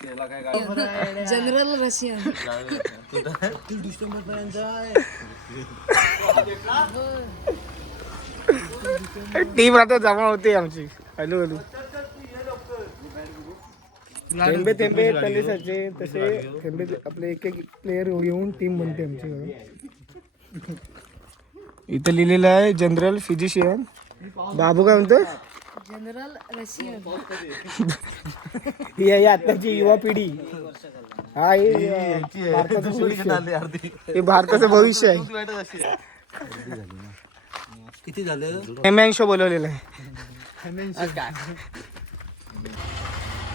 General Russian team आता जमा होते आमची. हॅलो हॅलो थेंबे थेंबे तले साचे तसे थेंबे आपले एक एक प्लेयर येऊन टीम बनते आमची. इथं लिहिलेलं आहे जनरल फिजिशियन. बाबू काय म्हणतो? General Russian. ही आहे आताची युवा पिढी. हा हे भारताचं भविष्य आहे. किती झालं? हेमॅन शो बोलवलेला आहे.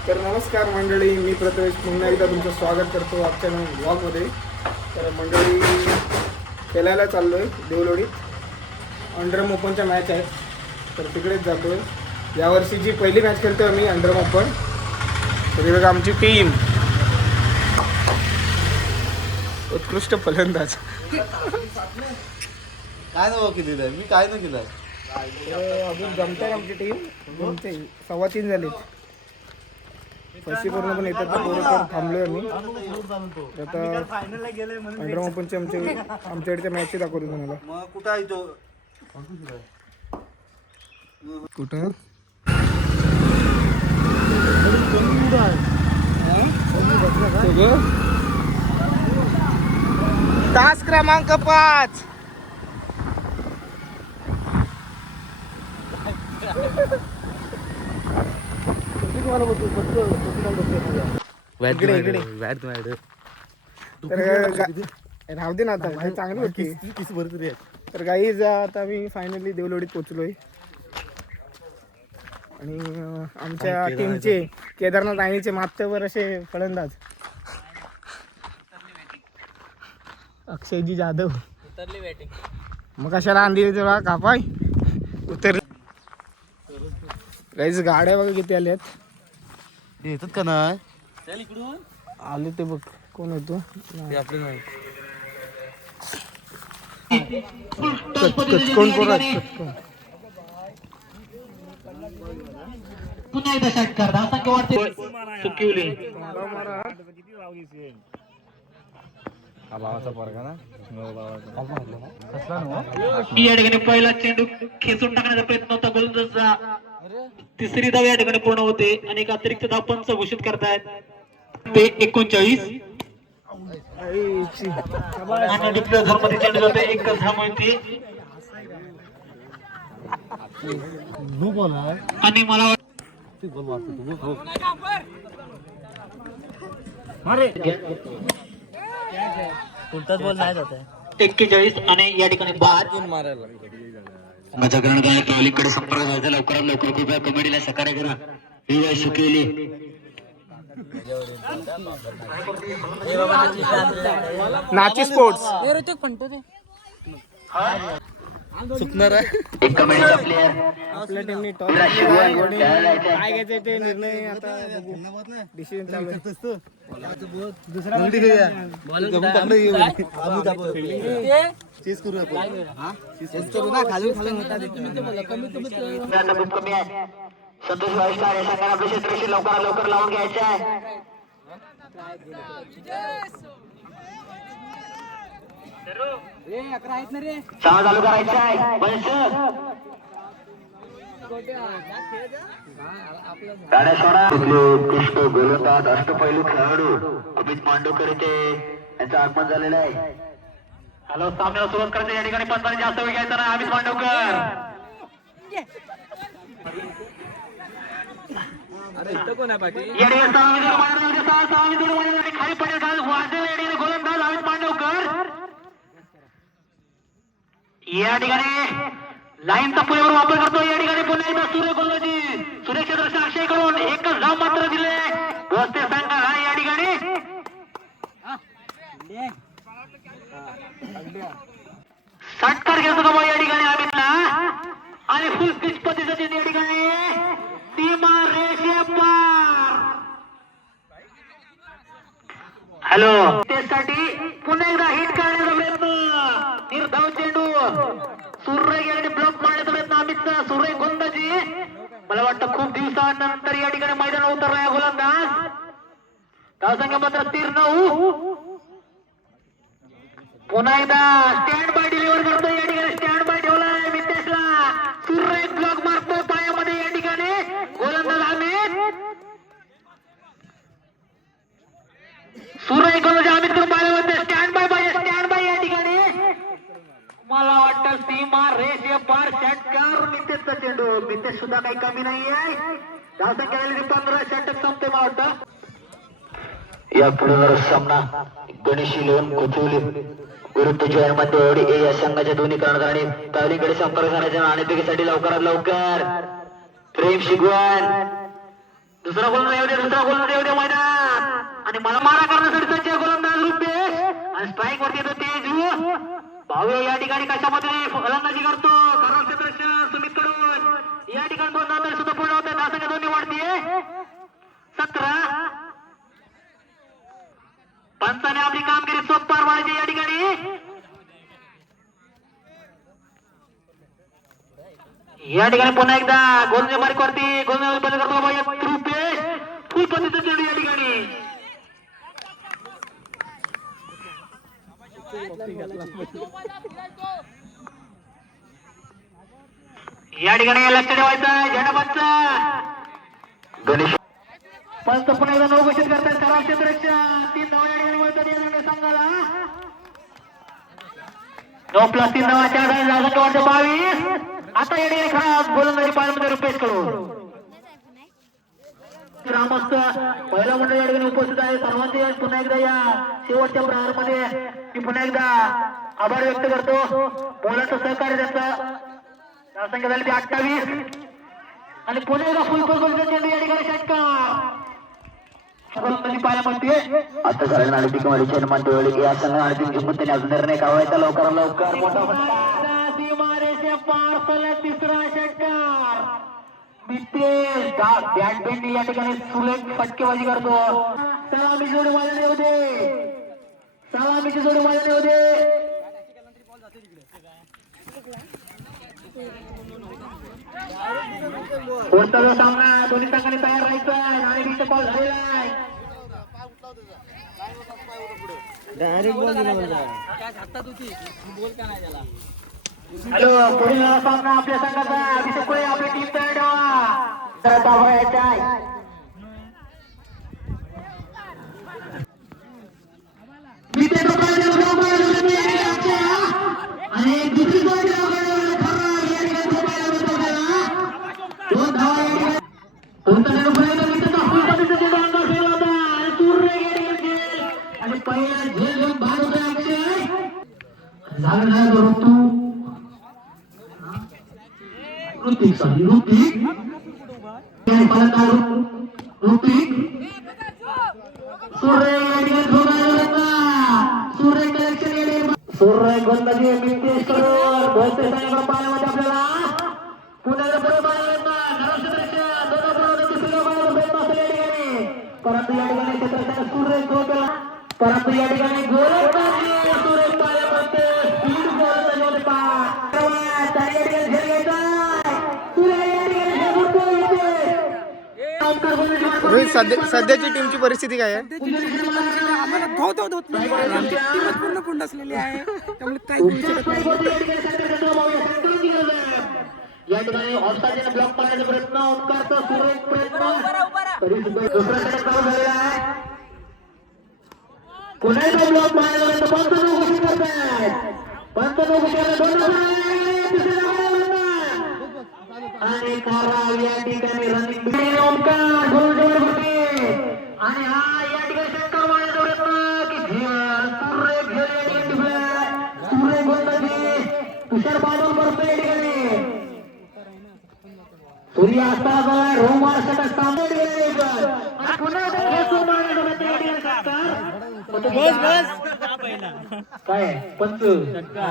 तर नमस्कार मंडळी, मी प्रथमेश पुन्हा एकदा तुमचं स्वागत करतो आजच्या ब्लॉगमध्ये. तर मंडळी खेळायला चाललो आहे देवलोडीत. अंडरम ओपनच्या मॅच आहेत तर तिकडेच जातो आहे. यावर्षीची पहिली मॅच खेळतो आम्ही अंडरम ओपन. तरी बघा आमची टीम उत्कृष्ट फलंदाज. काय नाव केलेलं आहे? मी काय नाही केलं. अजून जमतात आमची टीम. 3:15 झालीत. पैसे पूर्ण पण येतात तर थांबलोय आम्ही. आता अंडरम ओपनचे आमच्याकडच्या मॅच दाखवतो तुम्हाला. मग कुठं आहे तो? कुठं तास क्रमांक 5. राहू दे ना आता, चांगली होती. तर गाईज आता मी फायनली देवलोडीत पोचलोय आणि आमच्या टीमचे केदारनाथ आईनीचे माथ्यावर असे फलंदाज अक्षयजी जाधव उतरली बॅटिंग. मग कशाला आणली तेव्हा कापाय उतर. गाईज गाड्या बघा किती आल्यात. येतात का नाही? चल इकडून. आले ते बघ. कोण येतो? आपले नाही. कचकोण पोरं पुन्हा एकदा षटकार. धावसंख्या वाढते. सुकिवली या ठिकाणी पहिला चेंडू खेचून टाकण्याचा प्रयत्न होता गोलंदाजाचा. तिसरी धाव या ठिकाणी पूर्ण होते आणि एक अतिरिक्त धाव पंच घोषित करतायत. ते 39 आणि डिप्लो झोनमध्ये चेंडू जाते. एकच धाव मिळते आणि मला कोणताच बॉल नाही जात आहे. 41 आणि या ठिकाणी बाद. गजाकरण गायक अलीकडे संपर्क झाला. लवकरात लवकर कृपया कमिटीला सहकार्य करा. ही सुकेली नाची स्पोर्ट्स चुकणार आहे. एक कमिटीचा प्लेअर आपल्या टीमने टॉस काय घ्यायचं ते निर्णय आता डिसिजन चालू आहे. खूप कमी आहे. संतोष वाईस्टार या संघाला आपल्या क्षेत्रशी लवकरात लवकर लावून घ्यायचे आहे. सहा चालू करायचा आहे. उत्कृष्ट गोलंदाज अष्टपैलू खेळाडू अमित मांडवकर येथे यांचं आगमन झालेलं आहे. हॅलो, सामन्याला सुरुवात करायची. या ठिकाणी पंचाने जास्त वेळ घ्यायचा नाही. अमित मांडवकर खाली पडेल गोलंदाज अमित मांडवकर या ठिकाणी लाईनचा पुरेपूर वापर करतो. या ठिकाणी पुन्हा एकदा सूर्य गोलंदाजी सुरेश दर्शन अक्षयकडून एकच धाव मात्र दिले. वस्ते संघ या ठिकाणी षटकार घेतो का या ठिकाणी अमितला आणि फुल पिच पद्धतीने या ठिकाणी सीमा रेषेपार. हॅलो, त्यासाठी पुन्हा एकदा हिट करण्याचा प्रयत्न. निर्धाव चेंडू सूर्य गेल्याने ब्लॉक मारण्याचा प्रयत्न अमितचा. सूर्य गोलंदाजी मला वाटतं खूप दिवसानंतर या ठिकाणी मैदानावर उतरला गोलंदाज. धावसंख्या मात्र 93. पुन्हा एकदा स्टँड बाय डिलिव्हर करतो या ठिकाणी. स्टँड बाय ठेवलाय मितेशला. सुरेख ब्लॉक मारतो पायामध्ये या ठिकाणी. गोलंदाज अमित. सुरेख गोलंदाज अमित कडून पायामध्ये स्टँड बाय पाहिजे. स्टँड बाय या ठिकाणी. मला वाटतं सीमा रेषे पार षटकार. नितेशचा चेंडू. नितेश सुद्धा काही कमी नाही आहे. धावसंख्या झालेली 15. षटक संपते मला वाटतं. या पुढे सामना गणेश लोन कोचवली विरुद्ध जयन मंदेवाडी या संघाच्या दोन्ही कर्णधारांनी तावलीकडे संपर्क साधायचा. नाणेफेकीसाठी लवकरात लवकर प्रेम शिगवान. दुसरा गोलंदाज येऊ दे. दुसरा गोलंदाज येऊ दे मैदान. आणि मला मारा करण्यासाठी सज्ज गोलंदाज रुपेश. आणि स्ट्राईक वरती येतो तेजू. भावे या ठिकाणी कशामध्ये फलंदाजी करतो. खराब क्षेत्ररक्षण सुमित कडून या ठिकाणी 2 धावा सुद्धा पूर्ण होते. धावसंख्या 2 वाढते 17. पंचाने आपली कामगिरी चोख पार पाडायची या ठिकाणी. या ठिकाणी पुन्हा एकदा गोलंदाजी मार्क वरती गोलंदाजी बंद करतो रुपेश. फुल पद्धतीचं चेंडू या ठिकाणी. या ठिकाणी लक्ष ठेवायचं. झेंडापंच गणेश पंच पुन्हा एकदा 9 घोषित करतात. खराब क्षेत्ररक्षण 3 धावा या ठिकाणी मिळतात या संघाला. 9 + 3 धावा 4 धावा 22. आता या ठिकाणी खराब गोलंदाजी पायामध्ये रुपेश कडून. ग्रामस्थ पहिला मंडळ या ठिकाणी उपस्थित आहे. सर्वांचे पुन्हा एकदा या शेवटच्या प्रहारमध्ये मी पुन्हा एकदा आभार व्यक्त करतो. बोलाचं सहकार्य त्यांचा. धावसंख्या झाली 28. आणि पुन्हा एकदा फुल चेंडू या ठिकाणी षटकार. आता झालेल्या नाणेफेकीमध्ये जयन मंदेवाडी या संघ नाणेफेक जिंकून त्यांनी अजून निर्णय काढायचा. लवकरात लवकर मोठा सीमारेषे पार सलग 3रा षटकार. मितेश बॅटबॅटने या ठिकाणी सुरेख फटकेबाजी करतो. सलामी जोडी माझ्या येऊ दे. सलामीची जोडी माझ्या येऊ दे. कोणता सामना दोन्ही संघांनी तयार राहायचा. नाणेफेकीचा कॉल झालेला आहे. डायरेक्ट बॉल दिला म्हणजे हॅलो पुढील सामना आपल्या संघाचा. अभिषेक कोळे आपली टीम तयार ठेवा. दाबायचा आहे. आणि दुसरी जोडी आणि पहिला झेल घेऊन बाद होता अक्षय. झालं नाही ऋतू ऋतिक सूर्य गोलंदाजी मितेश कडून बोलते पाण्यामध्ये आपल्याला पुण्याला परंतु या ठिकाणी क्षेत्ररक्षण सूर्य केला. परंतु या ठिकाणी गोलंदाजी सूर्य पायामध्ये स्पीड गोलंदाजी होते रोहित सध्याची टीमची परिस्थिती काय आहे? आम्हाला धावत टीमच पूर्ण पुंडसलेली आहे. त्यामुळे काही होऊ शकत नाही. या ठिकाणी ऑफसाईडने ब्लॉक मारण्याचा प्रयत्न ओंकारचा सुरेख प्रयत्न तरी सुद्धा दुसरा षटक चालू झालेला आहे. पुन्हा एकदा ब्लॉक मारण्याचा प्रयत्न 5 घोषित करतायत. 5 घोषित आणि खराब या ठिकाणी रनिंग ओंकार गोलंदाज होते. आणि हा या ठिकाणी षटकार मारण्याचा प्रयत्न की सुरेख गोलंदाजी तुषार बादल करतो या ठिकाणी. सूर्य असताना रोमार षटक सामोरे आणि पुन्हा काय पंच षटकार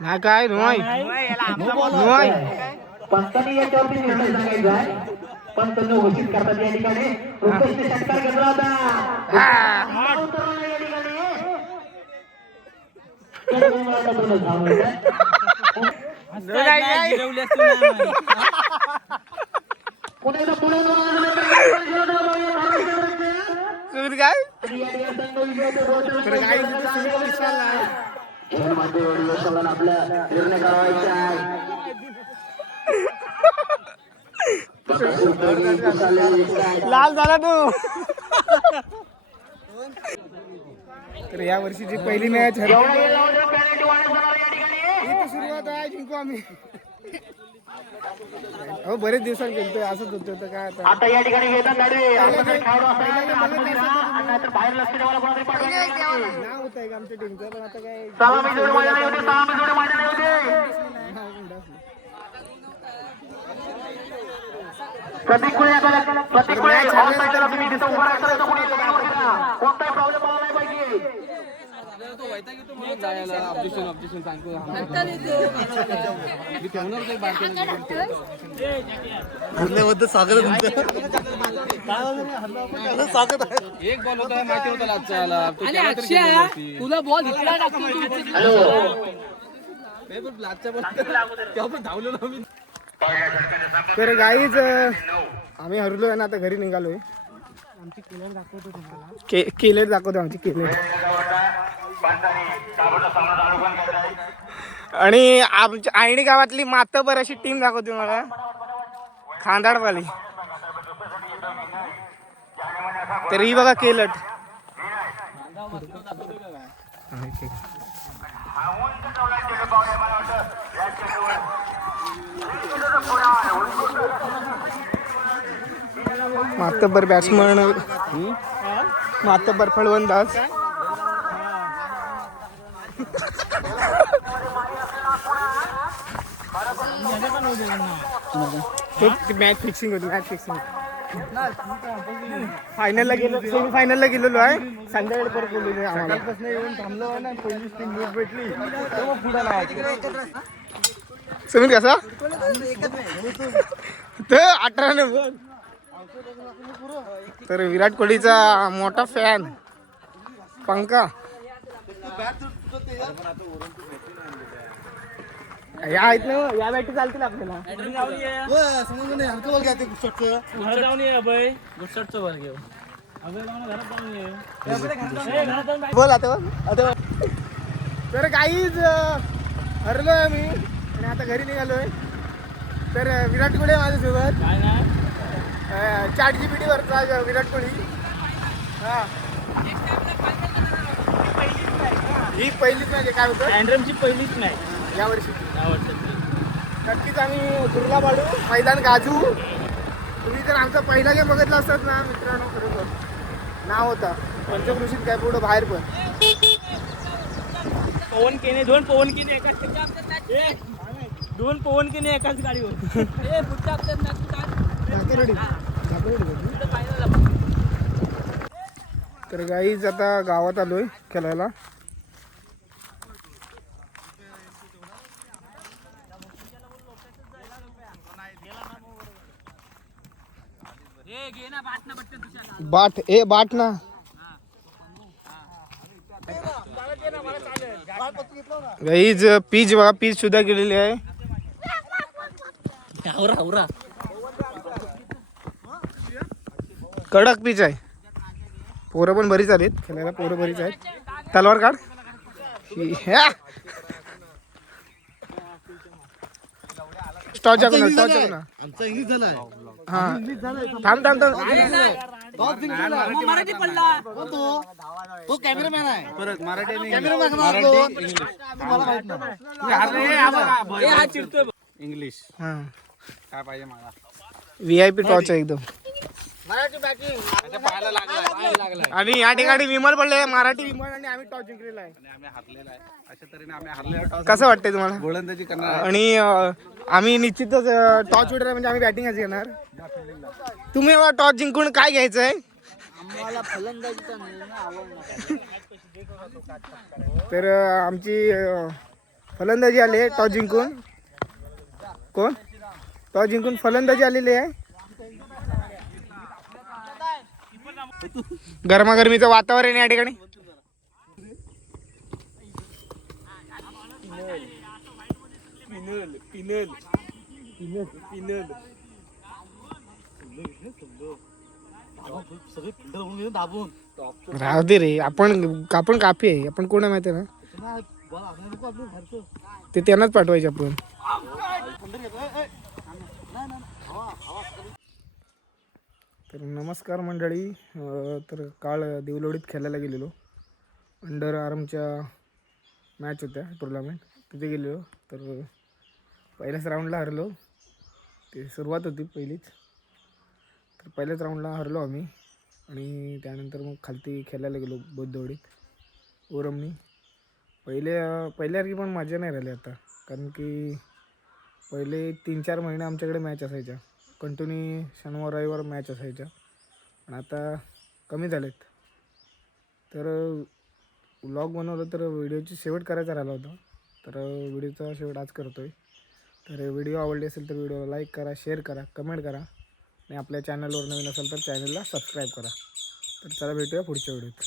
नाही काय नाही पंचांनी याच्यावरती निर्णय सांगायचा आहे. पंच घोषित करतात या ठिकाणी. रुपेशने षटकार घेतला होता या ठिकाणी. पुणे तर गाईज इथे सुमित पिसाळला आहे. खेळमध्ये आपला निर्णय करायचा आहे. लाल झाला तू. तर या वर्षीची पहिली मॅच इथे सुरुवात आहे, जिंकू आम्ही. हो बरेच दिवसांनी खेळतोय, असंच होतं काय आता. आता या ठिकाणी वेतन गाडी खेळाडू असतात आतमध्ये राहा, नाहीतर बाहेर लक्ष ठेवायला कोणातरी पाठवायला लागेल. नाव होत आहे का आमच्या टीमचं, पण आता काय सलामी जोडी मैदान होते, सलामी जोडी मैदान होते. प्रतीक कुळे ऑन साईडला तुम्ही तिथं उभा राहायचं तर कोणी कोणताही प्रॉब्लेम आला नाही पाहिजे. एक बॉल होता माहिती होता लाचा तुला बॉल इकडे तर गाईज आम्ही हरलो आहे ना, आता घरी निघालोय. आमची केलेट दाखवतो तुम्हाला, केलेट दाखवतो आमची केलेट. आणि आमच्या आयणी गावातली मातबर अशी टीम दाखवते मला, खांदाडवाली. तर ही बघा केलट. मातबर बॅट्समन, मातबर फळवंदाज. मॅच फिक्सिंग होती, मॅच फिक्सिंग. फायनलला गेलो, सेमी फायनलला गेलेलो आहे. संध्याकाळी परत बोललेलो आम्हाला. येऊन थांबलो ना, पहिली टीम न्यूज भेटली तेव्हा पुढे नाही. समीर कसा तर 18 नंबर. तर विराट कोहलीचा मोठा फॅन पंका. या आहेत ना, या बॅटी चालतील आपल्याला. बोल आता. तर काहीच हरलोय मी आणि आता घरी निघालोय. तर विराट कोहली माझ्यासोबत, ChatGPT वरचा विराट कोहली. हा ही पहिलीच मॅच आहे. काय होतं, अँड्रमची पहिलीच मॅच या वर्षी. नक्कीच आम्ही दुर्ला पाडू, मैदान गाजू. तुम्ही जर आमचा पहिला गेम बघितला असतात ना मित्रांनो, खरोखर नाव होता पंचकृषीत काय पुढं बाहेर पण. पवन केने दोन पवन केने एकाच दोन पवन केने एकाच गाडीवर. तर गाईज आता गावात आलोय खेळायला. बाट बाट ना. गाईज पीच बघा, पीच सुद्धा केलेली आहे. कडक पीच आहे. पोरं पण बरीच आलीत खेळायला, पोरं बरीच आहेत. तलवार काढ. स्टॉच टाकू ना, स्टॉच टाकू ना. आमचा इंग्लिश झालाय. हा थांब थांब थांब. मराठी पडला तो कॅमेरामॅन आहे. परत मराठी इंग्लिश हा काय पाहिजे मला. VIP टॉच आहे एकदम. आणि या ठिकाणी विमल पडले, मराठी विमल, आणि आम्ही टॉस जिंकलेला आहे. आम्ही हरलेला आहे. अशा तऱ्हेने आम्ही हरलेला. कसं वाटतंय तुम्हाला? गोलंदाजी करणार. आणि आम्ही निश्चितच टॉस विनर म्हणजे आम्ही बॅटिंगच घेणार. तुम्ही टॉस जिंकून काय घ्यायचंय? आम्हाला फलंदाजीचा निर्णय आवडणार. तर आमची फलंदाजी आली आहे टॉस जिंकून. कोण टॉस जिंकून फलंदाजी आलेली आहे. गरमागरमीचं वातावरण या ठिकाणी. राहू दे रे, आपण कापी आहे, आपण कोण आहे माहिती आहे ना, ते त्यांनाच पाठवायचे आपण. तर नमस्कार मंडळी. तर काल देवलोडीत खेळायला गेलेलो. अंडर आर्मच्या मॅच होत्या, टुर्नामेंट, तिथे गेलेलो. तर पहिल्याच राऊंडला हरलो. ते सुरुवात होती पहिलीच. तर पहिल्याच राऊंडला हरलो आम्ही. आणि त्यानंतर मग खालती खेळायला गेलो बोद्धवडीत ओरमनी. पहिल्यासारखी पण मजा नाही राहिली आता, कारण की पहिले 3-4 महिने आमच्याकडे मॅच असायच्या, कंटिन्यू शनिवार रविवार मॅच असायच्या. पण आता कमी झालेत. तर व्लॉग बनवलं तर व्हिडिओची शेवट करायचा राहिला होता, तर व्हिडिओचा शेवट आज करतो आहे. तर व्हिडिओ आवडली असेल तर व्हिडिओला लाईक करा, शेअर करा, कमेंट करा, आणि आपल्या चॅनलवर नवीन असेल तर चॅनलला सबस्क्राईब करा. तर चला भेटूया पुढच्या व्हिडिओत.